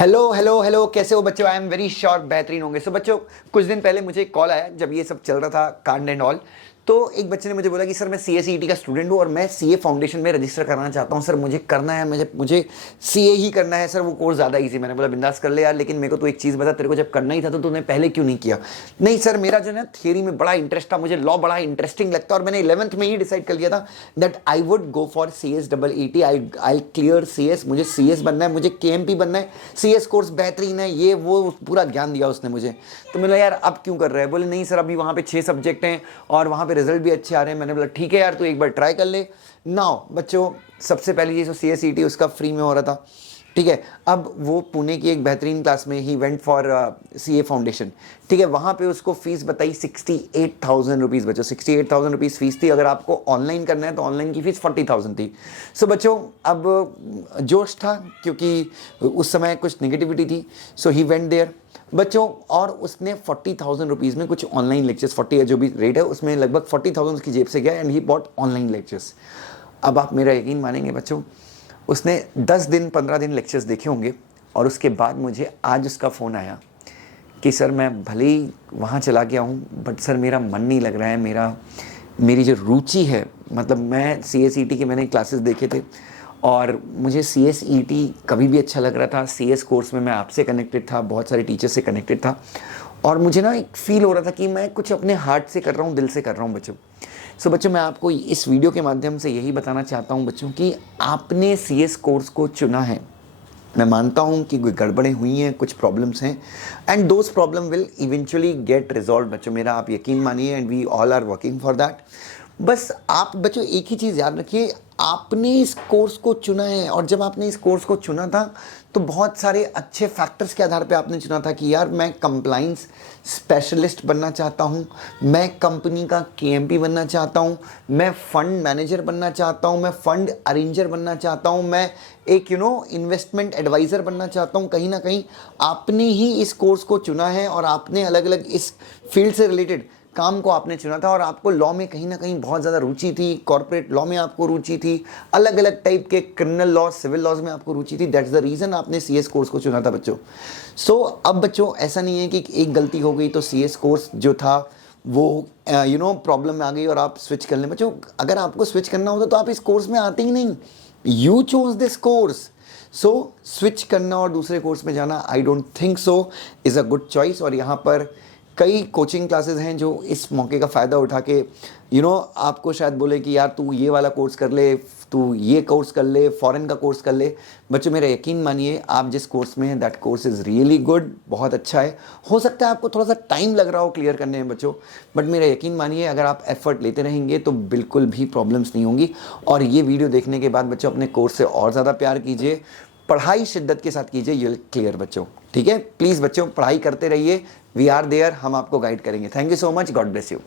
Hello hello hello, कैसे हो बच्चों? आई एम वेरी श्योर बेहतरीन होंगे। सो बच्चों, कुछ दिन पहले मुझे एक कॉल आया जब ये सब चल रहा था कांड एंड ऑल। तो एक बच्चे ने मुझे बोला कि सर मैं CA CET का स्टूडेंट हूँ और मैं CA फाउंडेशन में रजिस्टर कराना चाहता हूँ। सर मुझे करना है, मुझे मुझे CA ही करना है सर, वो कोर्स ज़्यादा इजी। मैंने बोला बिंदास कर ले यार, लेकिन मेरे को तो एक चीज़ बता, तेरे को जब करना ही था तो तूने पहले क्यों नहीं किया? नहीं सर, मेरा जो है थियरी में बड़ा इंटरेस्ट था, मुझे लॉ बड़ा इंटरेस्टिंग लगता है और मैंने 11th में ही डिसाइड कर लिया था that I would go for CS EET। I clear CS, मुझे CS बनना है, मुझे KMP बनना है। CS कोर्स बेहतरीन है, ये वो पूरा ज्ञान दिया उसने मुझे। तो मैंने बोला यार अब क्यों कर रहा है? बोले नहीं सर, अभी वहाँ पे 6 सब्जेक्ट हैं और वहाँ पे रिजल्ट भी अच्छे आ रहे हैं। मैंने बोला ठीक है यार, तू एक बार ट्राई कर ले। नाउ बच्चों, सबसे पहली चीज़ तो CA CET उसका फ्री में हो रहा था, ठीक है। अब वो पुणे की एक बेहतरीन क्लास में he went for CA foundation, ठीक है। वहाँ पे उसको फीस बताई 68,000 रुपीज़। बच्चों 68,000 रुपीज़ फीस थी। अगर आपको ऑनलाइन करना है तो ऑनलाइन की फ़ीस 40,000 थी। सो बच्चों, अब जोश था क्योंकि उस समय कुछ नेगेटिविटी थी। सो ही वेंट देयर बच्चों, और उसने 40,000 रुपीज़ में कुछ ऑनलाइन लेक्चर्स, 40 जो भी रेट है उसमें लगभग 40,000 उसकी जेब से गया and he bought online lectures. अब आप मेरा यकीन मानेंगे बच्चों, उसने 10 दिन 15 दिन लेक्चर्स देखे होंगे और उसके बाद मुझे आज उसका फ़ोन आया कि सर मैं भले ही वहाँ चला गया हूँ बट सर मेरा मन नहीं लग रहा है, मेरी जो रुचि है, मतलब मैं CA CET के मैंने क्लासेस देखे थे और मुझे CSET कभी भी अच्छा लग रहा था। CS कोर्स में मैं आपसे कनेक्टेड था, बहुत सारे टीचर से कनेक्टेड था और मुझे ना एक फ़ील हो रहा था कि मैं कुछ अपने हार्ट से कर रहा हूँ, दिल से कर रहा हूँ बच्चों। सो बच्चों, मैं आपको इस वीडियो के माध्यम से यही बताना चाहता हूँ बच्चों कि आपने CS कोर्स को चुना है। मैं मानता हूँ कि कोई गड़बड़ें हुई हैं, कुछ प्रॉब्लम्स हैं and those problem will eventually get resolve बच्चों, मेरा आप यकीन मानिए and we all are working for that. बस आप बच्चों एक ही चीज़ याद रखिए, आपने इस कोर्स को चुना है और जब आपने इस कोर्स को चुना था तो बहुत सारे अच्छे फैक्टर्स के आधार पे आपने चुना था कि यार मैं कंप्लाइंस स्पेशलिस्ट बनना चाहता हूँ, मैं कंपनी का KMP बनना चाहता हूँ, मैं फ़ंड मैनेजर बनना चाहता हूँ, मैं फ़ंड अरेंजर बनना चाहता हूँ, मैं एक इन्वेस्टमेंट एडवाइज़र बनना चाहता हूँ। कहीं ना कहीं आपने ही इस कोर्स को चुना है और आपने अलग अलग इस फील्ड से रिलेटेड काम को आपने चुना था और आपको लॉ में कहीं ना कहीं बहुत ज़्यादा रुचि थी, कॉर्पोरेट लॉ में आपको रुचि थी, अलग अलग टाइप के क्रिमिनल लॉ, सिविल लॉज में आपको रुचि थी। दैट्स द रीज़न आपने CS कोर्स को चुना था बच्चों। सो अब बच्चों, ऐसा नहीं है कि एक गलती हो गई तो CS कोर्स जो था वो प्रॉब्लम में आ गई और आप स्विच कर लें। बच्चों अगर आपको स्विच करना होता तो आप इस कोर्स में आते ही नहीं, you choose this course. So switch करना और दूसरे कोर्स में जाना, I don't think so is a good choice. और यहाँ पर कई कोचिंग क्लासेस हैं जो इस मौके का फ़ायदा उठा के आपको शायद बोले कि यार तू ये वाला कोर्स कर ले, तू ये कोर्स कर ले, फॉरेन का कोर्स कर ले। बच्चों मेरा यकीन मानिए, आप जिस कोर्स में हैं that course is really good, बहुत अच्छा है। हो सकता है आपको थोड़ा सा टाइम लग रहा हो क्लियर करने में बच्चों, बट मेरा यकीन मानिए अगर आप एफर्ट लेते रहेंगे तो बिल्कुल भी प्रॉब्लम्स नहीं होंगी। और ये वीडियो देखने के बाद बच्चों अपने कोर्स से और ज़्यादा प्यार कीजिए, पढ़ाई शिद्दत के साथ कीजिए, यू विल क्लियर बच्चों, ठीक है। प्लीज़ बच्चों पढ़ाई करते रहिए, वी आर देयर, हम आपको गाइड करेंगे। Thank you so much, God bless you.